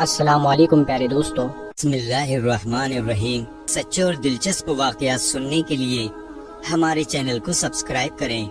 السلام علیکم پیارے دوستو، بسم اللہ الرحمن الرحیم۔ سچے اور دلچسپ واقعات سننے کے لیے ہمارے چینل کو سبسکرائب کریں۔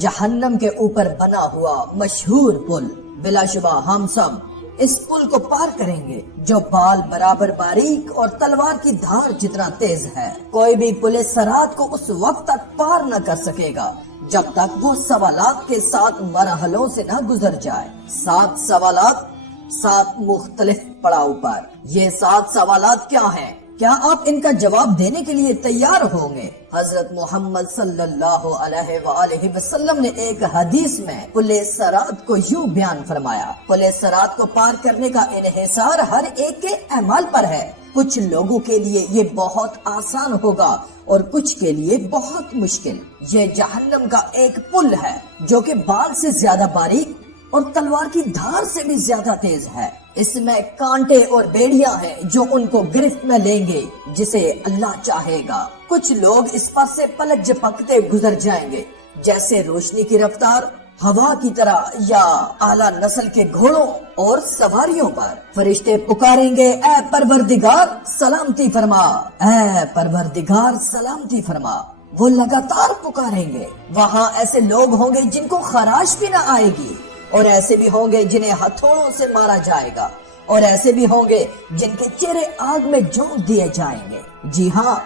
جہنم کے اوپر بنا ہوا مشہور پل، بلا شبہ ہم سب اس پل کو پار کریں گے جو بال برابر باریک اور تلوار کی دھار جتنا تیز ہے۔ کوئی بھی پل صراط کو اس وقت تک پار نہ کر سکے گا جب تک وہ سوالات کے 7 مرحلوں سے نہ گزر جائے۔ 7 سوالات 7 مختلف پڑاؤ پر۔ یہ 7 سوالات کیا ہیں؟ کیا آپ ان کا جواب دینے کے لیے تیار ہوں گے؟ حضرت محمد صلی اللہ علیہ وآلہ وسلم نے ایک حدیث میں پل صراط کو یوں بیان فرمایا: پل صراط کو پار کرنے کا انحصار ہر ایک کے اعمال پر ہے۔ کچھ لوگوں کے لیے یہ بہت آسان ہوگا اور کچھ کے لیے بہت مشکل۔ یہ جہنم کا ایک پل ہے جو کہ بال سے زیادہ باریک اور تلوار کی دھار سے بھی زیادہ تیز ہے۔ اس میں کانٹے اور بیڑیاں ہیں جو ان کو گرفت میں لیں گے جسے اللہ چاہے گا۔ کچھ لوگ اس پر سے پلک جھپکتے گزر جائیں گے جیسے روشنی کی رفتار ہوا کی طرح، یا اعلیٰ نسل کے گھوڑوں اور سواریوں پر۔ فرشتے پکاریں گے: اے پروردگار سلامتی فرما، اے پروردگار سلامتی فرما۔ وہ لگاتار پکاریں گے۔ وہاں ایسے لوگ ہوں گے جن کو خراش بھی نہ آئے گی، اور ایسے بھی ہوں گے جنہیں ہتھوڑوں سے مارا جائے گا، اور ایسے بھی ہوں گے جن کے چہرے آگ میں جھونک دیے جائیں گے۔ جی ہاں،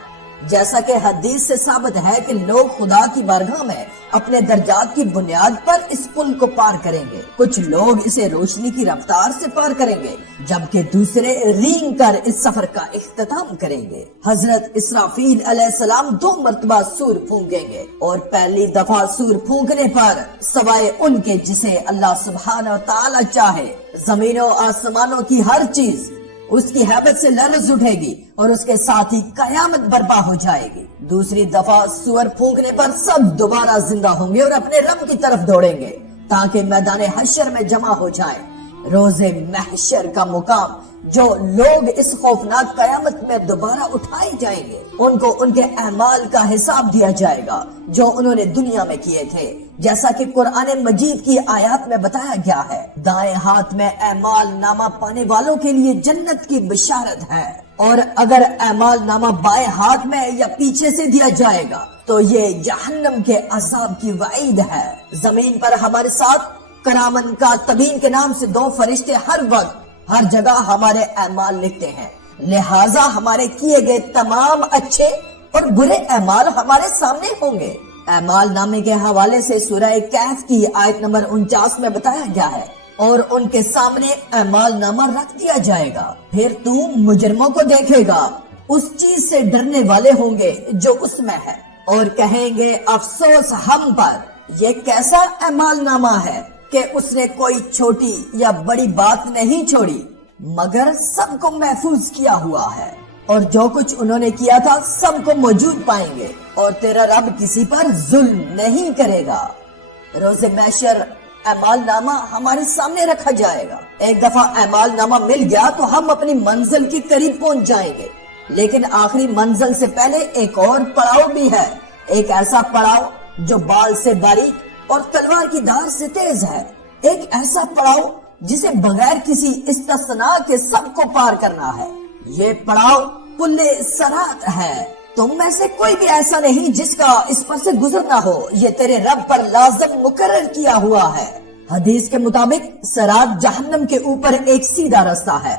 جیسا کہ حدیث سے ثابت ہے کہ لوگ خدا کی بارگاہ میں اپنے درجات کی بنیاد پر اس پل کو پار کریں گے۔ کچھ لوگ اسے روشنی کی رفتار سے پار کریں گے، جبکہ دوسرے رینگ کر اس سفر کا اختتام کریں گے۔ حضرت اسرافیل علیہ السلام 2 مرتبہ سور پھونکیں گے، اور پہلی دفعہ سور پھونکنے پر سوائے ان کے جسے اللہ سبحانہ و تعالی چاہے، زمینوں آسمانوں کی ہر چیز اس کی ہیبت سے لرز اٹھے گی اور اس کے ساتھ ہی قیامت برپا ہو جائے گی۔ دوسری دفعہ سور پھونکنے پر سب دوبارہ زندہ ہوں گے اور اپنے رب کی طرف دوڑیں گے تاکہ میدان حشر میں جمع ہو جائیں۔ روز محشر کا مقام جو لوگ اس خوفناک قیامت میں دوبارہ اٹھائے جائیں گے، ان کو ان کے اعمال کا حساب دیا جائے گا جو انہوں نے دنیا میں کیے تھے، جیسا کہ قرآن مجید کی آیات میں بتایا گیا ہے۔ دائیں ہاتھ میں اعمال نامہ پانے والوں کے لیے جنت کی بشارت ہے، اور اگر اعمال نامہ بائیں ہاتھ میں یا پیچھے سے دیا جائے گا تو یہ جہنم کے عذاب کی وعید ہے۔ زمین پر ہمارے ساتھ کرامن کاتبین کے نام سے 2 فرشتے ہر وقت ہر جگہ ہمارے اعمال لکھتے ہیں، لہٰذا ہمارے کیے گئے تمام اچھے اور برے اعمال ہمارے سامنے ہوں گے۔ اعمال نامے کے حوالے سے سورہ کہف کی آیت نمبر 49 میں بتایا گیا ہے: اور ان کے سامنے اعمال نامہ رکھ دیا جائے گا، پھر تم مجرموں کو دیکھے گا، اس چیز سے ڈرنے والے ہوں گے جو اس میں ہے، اور کہیں گے افسوس ہم پر، یہ کیسا اعمال نامہ ہے کہ اس نے کوئی چھوٹی یا بڑی بات نہیں چھوڑی مگر سب کو محفوظ کیا ہوا ہے، اور جو کچھ انہوں نے کیا تھا سب کو موجود پائیں گے، اور تیرا رب کسی پر ظلم نہیں کرے گا۔ روز محشر اعمال نامہ ہمارے سامنے رکھا جائے گا۔ ایک دفعہ اعمال نامہ مل گیا تو ہم اپنی منزل کے قریب پہنچ جائیں گے، لیکن آخری منزل سے پہلے ایک اور پڑاؤ بھی ہے، ایک ایسا پڑاؤ جو بال سے باریک اور تلوار کی دھار سے تیز ہے، ایک ایسا پڑاؤ جسے بغیر کسی استثناء کے سب کو پار کرنا ہے۔ یہ پڑاؤ پل صراط ہے۔ تم میں سے کوئی بھی ایسا نہیں جس کا اس پر سے گزرنا ہو، یہ تیرے رب پر لازم مقرر کیا ہوا ہے۔ حدیث کے مطابق صراط جہنم کے اوپر ایک سیدھا راستہ ہے،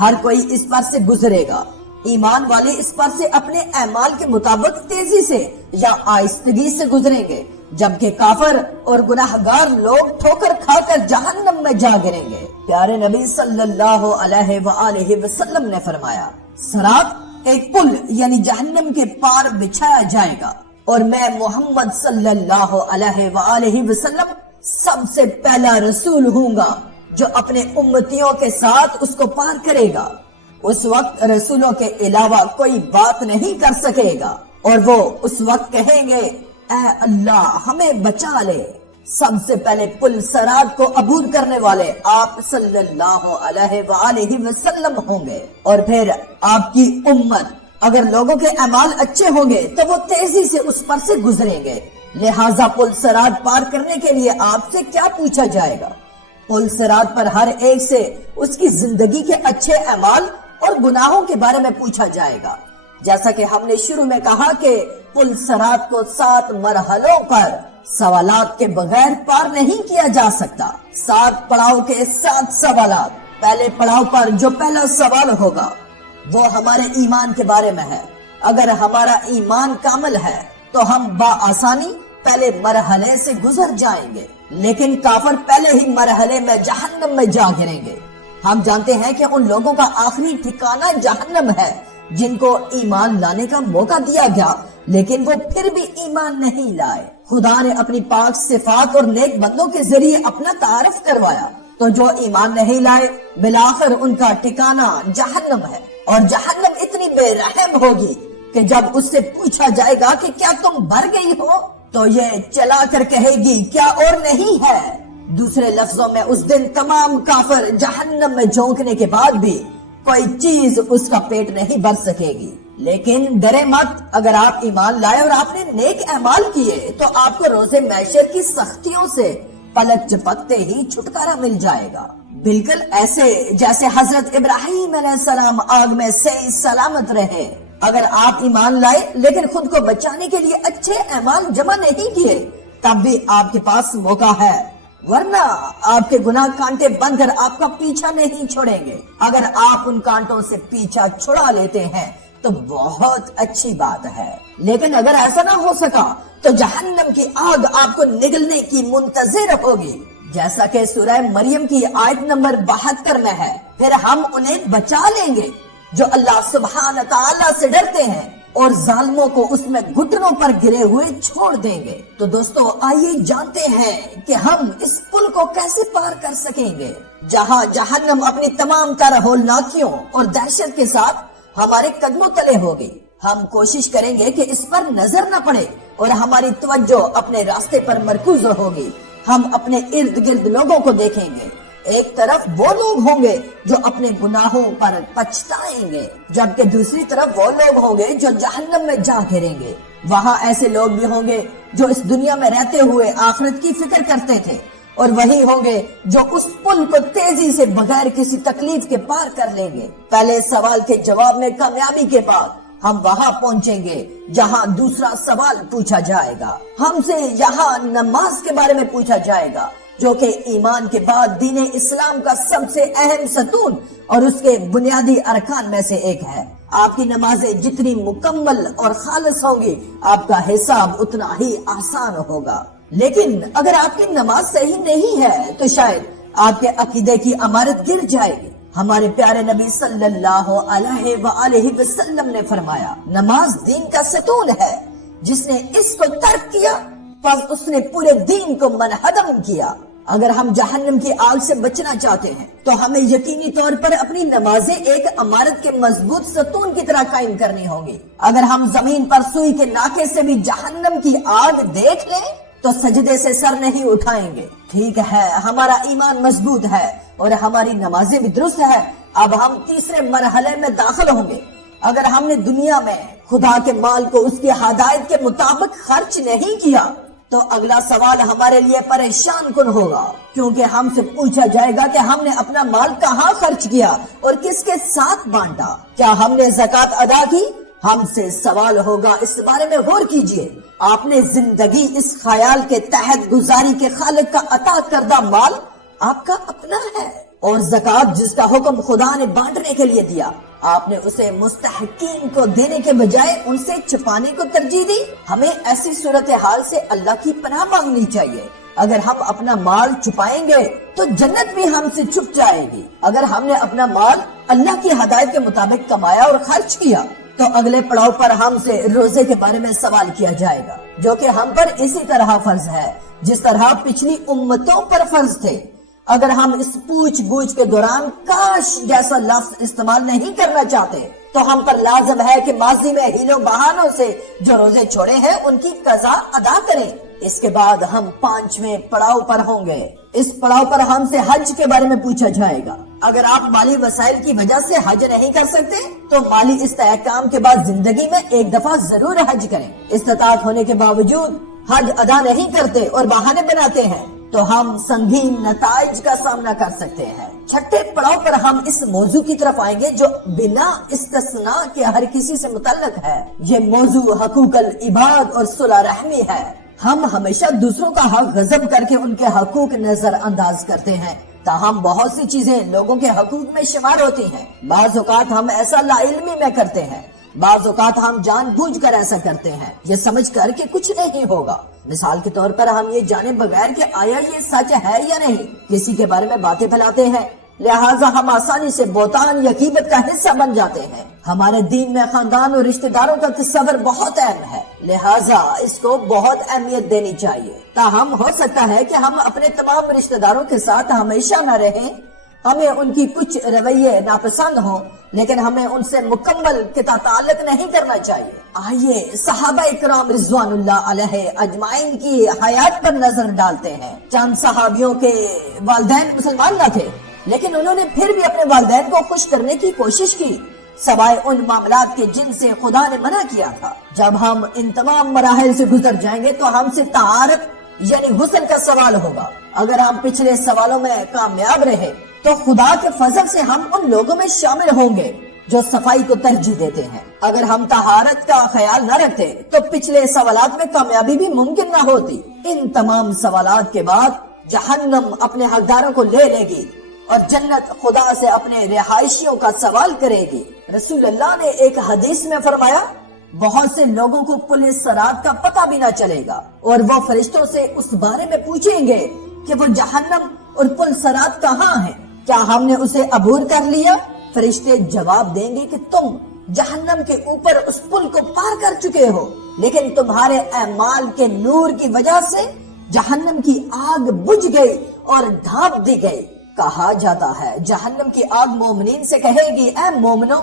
ہر کوئی اس پر سے گزرے گا۔ ایمان والے اس پر سے اپنے اعمال کے مطابق تیزی سے یا آہستگی سے گزریں گے، جبکہ کافر اور گناہگار لوگ ٹھوکر کھا کر جہنم میں جا گریں گے۔ پیارے نبی صلی اللہ علیہ وآلہ وسلم نے فرمایا: صراط ایک پل یعنی جہنم کے پار بچھایا جائے گا، اور میں محمد صلی اللہ علیہ وآلہ وسلم سب سے پہلا رسول ہوں گا جو اپنے امتیوں کے ساتھ اس کو پار کرے گا۔ اس وقت رسولوں کے علاوہ کوئی بات نہیں کر سکے گا، اور وہ اس وقت کہیں گے: اے اللہ ہمیں بچا لے۔ سب سے پہلے پل صراط کو عبور کرنے والے آپ صلی اللہ علیہ وآلہ وسلم ہوں گے، اور پھر آپ کی امت۔ اگر لوگوں کے اعمال اچھے ہوں گے تو وہ تیزی سے اس پر سے گزریں گے، لہٰذا پل صراط پار کرنے کے لیے آپ سے کیا پوچھا جائے گا؟ پل صراط پر ہر ایک سے اس کی زندگی کے اچھے اعمال اور گناہوں کے بارے میں پوچھا جائے گا۔ جیسا کہ ہم نے شروع میں کہا کہ پل صراط کو 7 مرحلوں پر سوالات کے بغیر پار نہیں کیا جا سکتا۔ 7 پڑاؤ کے 7 سوالات۔ پہلے پڑاؤ پر جو پہلا سوال ہوگا وہ ہمارے ایمان کے بارے میں ہے۔ اگر ہمارا ایمان کامل ہے تو ہم بآسانی پہلے مرحلے سے گزر جائیں گے، لیکن کافر پہلے ہی مرحلے میں جہنم میں جا گریں گے۔ ہم جانتے ہیں کہ ان لوگوں کا آخری ٹھکانہ جہنم ہے جن کو ایمان لانے کا موقع دیا گیا لیکن وہ پھر بھی ایمان نہیں لائے۔ خدا نے اپنی پاک صفات اور نیک بندوں کے ذریعے اپنا تعارف کروایا، تو جو ایمان نہیں لائے بالآخر ان کا ٹھکانہ جہنم ہے، اور جہنم اتنی بے رحم ہوگی کہ جب اس سے پوچھا جائے گا کہ کیا تم بھر گئی ہو تو یہ چلا کر کہے گی کیا اور نہیں ہے۔ دوسرے لفظوں میں اس دن تمام کافر جہنم میں جھونکنے کے بعد بھی کوئی چیز اس کا پیٹ نہیں بھر سکے گی۔ لیکن ڈرے مت، اگر آپ ایمان لائے اور آپ نے نیک اعمال کیے تو آپ کو روز محشر کی سختیوں سے پلک جھپکتے ہی چھٹکارا مل جائے گا، بالکل ایسے جیسے حضرت ابراہیم علیہ السلام آگ میں صحیح سلامت رہے۔ اگر آپ ایمان لائے لیکن خود کو بچانے کے لیے اچھے اعمال جمع نہیں کیے تب بھی آپ کے پاس موقع ہے، ورنہ آپ کے گناہ کانٹے بن کر آپ کا پیچھا نہیں چھوڑیں گے۔ اگر آپ ان کانٹوں سے پیچھا چھڑا لیتے ہیں تو بہت اچھی بات ہے، لیکن اگر ایسا نہ ہو سکا تو جہنم کی آگ آپ کو نگلنے کی منتظر ہوگی، جیسا کہ سورہ مریم کی آیت نمبر 72 میں ہے۔ پھر ہم انہیں بچا لیں گے جو اللہ سبحانہ تعالیٰ سے ڈرتے ہیں اور ظالموں کو اس میں گھٹنوں پر گرے ہوئے چھوڑ دیں گے۔ تو دوستو آئیے جانتے ہیں کہ ہم اس پل کو کیسے پار کر سکیں گے جہاں جہنم اپنی تمام تر ہولناکیوں اور دہشت کے ساتھ ہمارے قدموں تلے ہوگی۔ ہم کوشش کریں گے کہ اس پر نظر نہ پڑے اور ہماری توجہ اپنے راستے پر مرکوز ہوگی۔ ہم اپنے ارد گرد لوگوں کو دیکھیں گے، ایک طرف وہ لوگ ہوں گے جو اپنے گناہوں پر پچھتائیں گے، جبکہ دوسری طرف وہ لوگ ہوں گے جو جہنم میں جا گریں گے۔ وہاں ایسے لوگ بھی ہوں گے جو اس دنیا میں رہتے ہوئے آخرت کی فکر کرتے تھے، اور وہی ہوں گے جو اس پل کو تیزی سے بغیر کسی تکلیف کے پار کر لیں گے۔ پہلے سوال کے جواب میں کامیابی کے بعد ہم وہاں پہنچیں گے جہاں دوسرا سوال پوچھا جائے گا۔ ہم سے یہاں نماز کے بارے میں پوچھا جائے گا، جو کہ ایمان کے بعد دین اسلام کا سب سے اہم ستون اور اس کے بنیادی ارکان میں سے ایک ہے۔ آپ کی نمازیں جتنی مکمل اور خالص ہوں گی آپ کا حساب اتنا ہی آسان ہوگا، لیکن اگر آپ کی نماز صحیح نہیں ہے تو شاید آپ کے عقیدے کی عمارت گر جائے گی۔ ہمارے پیارے نبی صلی اللہ علیہ وآلہ وسلم نے فرمایا، نماز دین کا ستون ہے، جس نے اس کو ترک کیا پس اس نے پورے دین کو منہدم کیا۔ اگر ہم جہنم کی آگ سے بچنا چاہتے ہیں تو ہمیں یقینی طور پر اپنی نمازیں ایک عمارت کے مضبوط ستون کی طرح قائم کرنی ہوگی۔ اگر ہم زمین پر سوئی کے ناکے سے بھی جہنم کی آگ دیکھ لیں تو سجدے سے سر نہیں اٹھائیں گے۔ ٹھیک ہے، ہمارا ایمان مضبوط ہے اور ہماری نمازیں بھی درست ہے۔ اب ہم تیسرے مرحلے میں داخل ہوں گے۔ اگر ہم نے دنیا میں خدا کے مال کو اس کی ہدایت کے مطابق خرچ نہیں کیا تو اگلا سوال ہمارے لیے پریشان کن ہوگا، کیونکہ ہم سے پوچھا جائے گا کہ ہم نے اپنا مال کہاں خرچ کیا اور کس کے ساتھ بانٹا۔ کیا ہم نے زکوٰۃ ادا کی؟ ہم سے سوال ہوگا، اس بارے میں غور کیجئے۔ آپ نے زندگی اس خیال کے تحت گزاری کے خالق کا عطا کردہ مال آپ کا اپنا ہے، اور زکوٰۃ جس کا حکم خدا نے بانٹنے کے لیے دیا آپ نے اسے مستحقین کو دینے کے بجائے ان سے چھپانے کو ترجیح دی۔ ہمیں ایسی صورتحال سے اللہ کی پناہ مانگنی چاہیے۔ اگر ہم اپنا مال چھپائیں گے تو جنت بھی ہم سے چھپ جائے گی۔ اگر ہم نے اپنا مال اللہ کی ہدایت کے مطابق کمایا اور خرچ کیا تو اگلے پڑاؤ پر ہم سے روزے کے بارے میں سوال کیا جائے گا، جو کہ ہم پر اسی طرح فرض ہے جس طرح پچھلی امتوں پر فرض تھے۔ اگر ہم اس پوچھ گچھ کے دوران کاش جیسا لفظ استعمال نہیں کرنا چاہتے تو ہم پر لازم ہے کہ ماضی میں ہیلوں بہانوں سے جو روزے چھوڑے ہیں ان کی قضا ادا کریں۔ اس کے بعد ہم 5ویں پڑاؤ پر ہوں گے۔ اس پڑاؤ پر ہم سے حج کے بارے میں پوچھا جائے گا۔ اگر آپ مالی وسائل کی وجہ سے حج نہیں کر سکتے تو مالی استحکام کے بعد زندگی میں ایک دفعہ ضرور حج کریں۔ استطاعت ہونے کے باوجود حج ادا نہیں کرتے اور بہانے بناتے ہیں تو ہم سنگین نتائج کا سامنا کر سکتے ہیں۔ چھٹے پڑاؤ پر ہم اس موضوع کی طرف آئیں گے جو بنا استثناء کے ہر کسی سے متعلق ہے۔ یہ موضوع حقوق العباد اور صلح رحمی ہے۔ ہم ہمیشہ دوسروں کا حق غصب کر کے ان کے حقوق نظر انداز کرتے ہیں، تاہم بہت سی چیزیں لوگوں کے حقوق میں شمار ہوتی ہیں۔ بعض اوقات ہم ایسا لا علمی میں کرتے ہیں، بعض اوقات ہم جان بوجھ کر ایسا کرتے ہیں یہ سمجھ کر کہ کچھ نہیں ہوگا۔ مثال کے طور پر ہم یہ جانے بغیر کہ آیا یہ سچ ہے یا نہیں کسی کے بارے میں باتیں پھیلاتے ہیں، لہٰذا ہم آسانی سے بہتان یا غیبت کا حصہ بن جاتے ہیں۔ ہمارے دین میں خاندان اور رشتہ داروں کا تصور بہت اہم ہے، لہٰذا اس کو بہت اہمیت دینی چاہیے۔ تاہم ہو سکتا ہے کہ ہم اپنے تمام رشتہ داروں کے ساتھ ہمیشہ نہ رہیں، ہمیں ان کی کچھ رویے ناپسند ہوں، لیکن ہمیں ان سے مکمل قطع تعلق نہیں کرنا چاہیے۔ آئیے صحابہ اکرام رضوان اللہ علیہ اجمعین کی حیات پر نظر ڈالتے ہیں۔ چند صحابیوں کے والدین مسلمان نہ تھے، لیکن انہوں نے پھر بھی اپنے والدین کو خوش کرنے کی کوشش کی، سوائے ان معاملات کے جن سے خدا نے منع کیا تھا۔ جب ہم ان تمام مراحل سے گزر جائیں گے تو ہم سے طہارت یعنی غسل کا سوال ہوگا۔ اگر ہم پچھلے سوالوں میں کامیاب رہے تو خدا کے فضل سے ہم ان لوگوں میں شامل ہوں گے جو صفائی کو ترجیح دیتے ہیں۔ اگر ہم طہارت کا خیال نہ رکھتے تو پچھلے سوالات میں کامیابی بھی ممکن نہ ہوتی۔ ان تمام سوالات کے بعد جہنم اپنے حقداروں کو لے لے گی اور جنت خدا سے اپنے رہائشیوں کا سوال کرے گی۔ رسول اللہ نے ایک حدیث میں فرمایا، بہت سے لوگوں کو پل صراط کا پتہ بھی نہ چلے گا اور وہ فرشتوں سے اس بارے میں پوچھیں گے کہ وہ جہنم اور پل صراط کہاں ہے، کیا ہم نے اسے عبور کر لیا؟ فرشتے جواب دیں گے کہ تم جہنم کے اوپر اس پل کو پار کر چکے ہو، لیکن تمہارے اعمال کے نور کی وجہ سے جہنم کی آگ بجھ گئی اور ڈھانپ دی گئی۔ کہا جاتا ہے جہنم کی آگ مومنین سے کہے گی، اے مومنو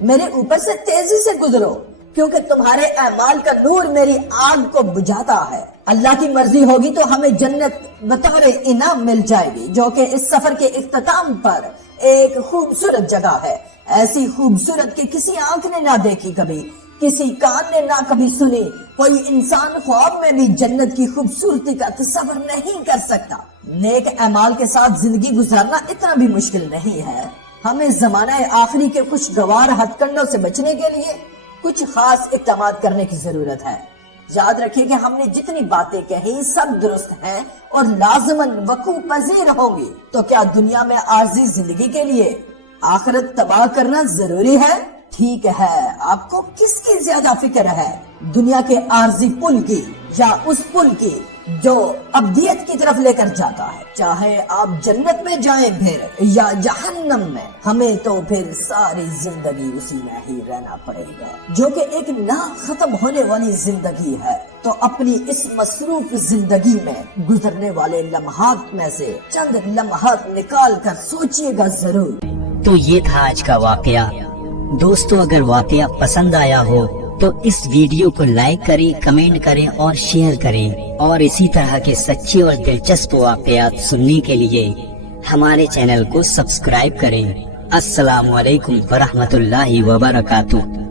میرے اوپر سے تیزی سے گزرو، کیونکہ تمہارے اعمال کا نور میری آگ کو بجھاتا ہے۔ اللہ کی مرضی ہوگی تو ہمیں جنت بطور انعام مل جائے گی، جو کہ اس سفر کے اختتام پر ایک خوبصورت جگہ ہے، ایسی خوبصورت کہ کسی آنکھ نے نہ دیکھی کبھی، کسی کان نے نہ کبھی سنی، کوئی انسان خواب میں بھی جنت کی خوبصورتی کا تصور نہیں کر سکتا۔ نیک اعمال کے ساتھ زندگی گزارنا اتنا بھی مشکل نہیں ہے۔ ہمیں زمانہ آخری کے خوشگوار ہتھ کنڈوں سے بچنے کے لیے کچھ خاص اقدامات کرنے کی ضرورت ہے۔ یاد رکھیں کہ ہم نے جتنی باتیں کہیں سب درست ہیں اور لازماً وقوع پذیر ہوں گی، تو کیا دنیا میں عارضی زندگی کے لیے آخرت تباہ کرنا ضروری ہے؟ ٹھیک ہے، آپ کو کس کی زیادہ فکر ہے، دنیا کے عارضی پل کی یا اس پل کی جو ابدیت کی طرف لے کر جاتا ہے؟ چاہے آپ جنت میں جائیں پھر یا جہنم میں، ہمیں تو پھر ساری زندگی اسی میں ہی رہنا پڑے گا، جو کہ ایک نہ ختم ہونے والی زندگی ہے۔ تو اپنی اس مصروف زندگی میں گزرنے والے لمحات میں سے چند لمحات نکال کر سوچئے گا ضرور۔ تو یہ تھا آج کا واقعہ۔ دوستو اگر واقعہ پسند آیا ہو تو اس ویڈیو کو لائک کریں، کمنٹ کریں اور شیئر کریں، اور اسی طرح کے سچے اور دلچسپ واقعات سننے کے لیے ہمارے چینل کو سبسکرائب کریں۔ السلام علیکم ورحمۃ اللہ وبرکاتہ۔